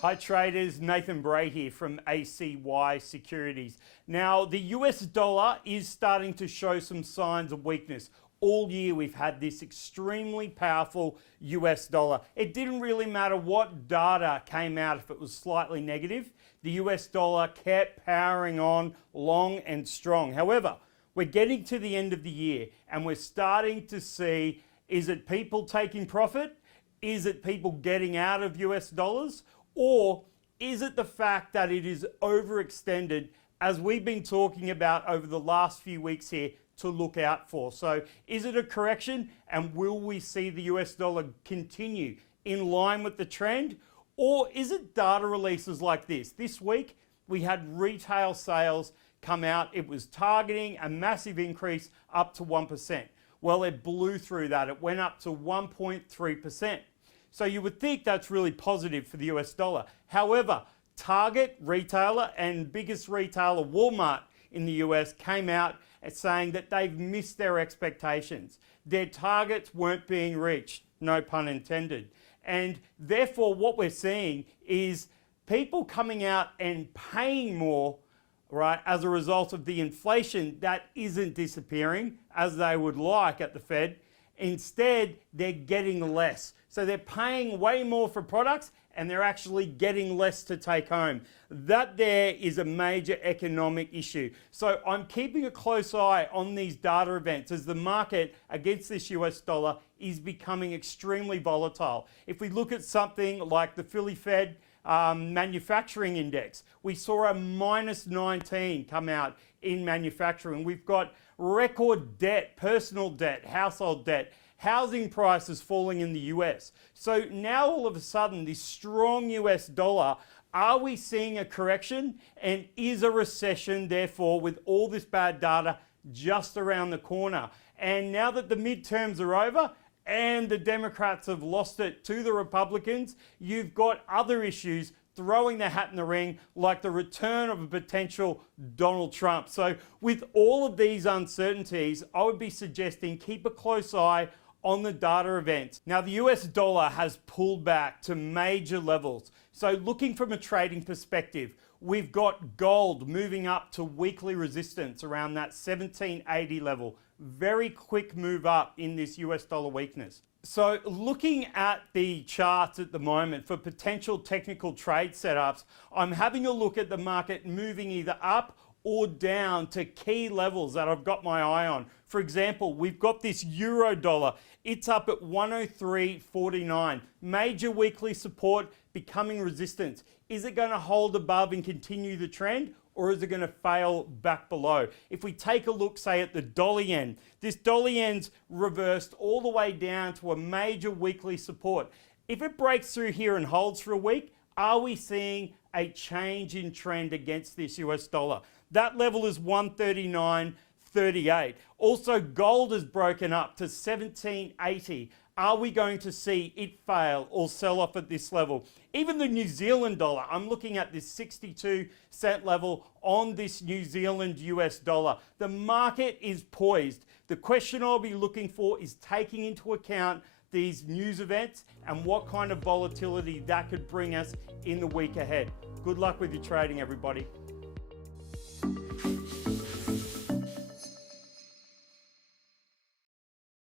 Hi traders, Nathan Bray here from ACY Securities. Now, the US dollar is starting to show some signs of weakness. All year we've had this extremely powerful US dollar. It didn't really matter what data came out if it was slightly negative. The US dollar kept powering on long and strong. However, we're getting to the end of the year and we're starting to see, is it people taking profit? Is it people getting out of US dollars? Or is it the fact that it is overextended, as we've been talking about over the last few weeks here, to look out for? So is it a correction, and will we see the US dollar continue in line with the trend? Or is it data releases like this? This week we had retail sales come out. It was targeting a massive increase up to 1%. Well, it blew through that. It went up to 1.3%. So you would think that's really positive for the US dollar. However, Target retailer and biggest retailer Walmart in the US came out saying that they've missed their expectations. Their targets weren't being reached, no pun intended. And therefore what we're seeing is people coming out and paying more, right, as a result of the inflation that isn't disappearing as they would like at the Fed. Instead, they're getting less. So they're paying way more for products and they're actually getting less to take home. That there is a major economic issue. So I'm keeping a close eye on these data events as the market against this US dollar is becoming extremely volatile. If we look at something like the Philly Fed manufacturing index, we saw a -19 come out in manufacturing. We've got record debt, personal debt, household debt, housing prices falling in the US. So now all of a sudden, this strong US dollar, are we seeing a correction? And is a recession, therefore, with all this bad data just around the corner? And now that the midterms are over, and the Democrats have lost it to the Republicans, you've got other issues throwing their hat in the ring, like the return of a potential Donald Trump. So with all of these uncertainties, I would be suggesting keep a close eye on the data events. Now, the US dollar has pulled back to major levels. So looking from a trading perspective, we've got gold moving up to weekly resistance around that 1780 level. Very quick move up in this US dollar weakness. So looking at the charts at the moment for potential technical trade setups, I'm having a look at the market moving either up or down to key levels that I've got my eye on. For example, we've got this euro dollar. It's up at 103.49. Major weekly support becoming resistance. Is it going to hold above and continue the trend, or is it going to fail back below? If we take a look, say, at the dollar yen, this dollar yen's reversed all the way down to a major weekly support. If it breaks through here and holds for a week, are we seeing a change in trend against this US dollar? That level is 139.38. Also, gold has broken up to 1780. Are we going to see it fail or sell off at this level? Even the New Zealand dollar, I'm looking at this 62-cent level on this New Zealand US dollar. The market is poised. The question I'll be looking for is taking into account these news events and what kind of volatility that could bring us in the week ahead. Good luck with your trading, everybody.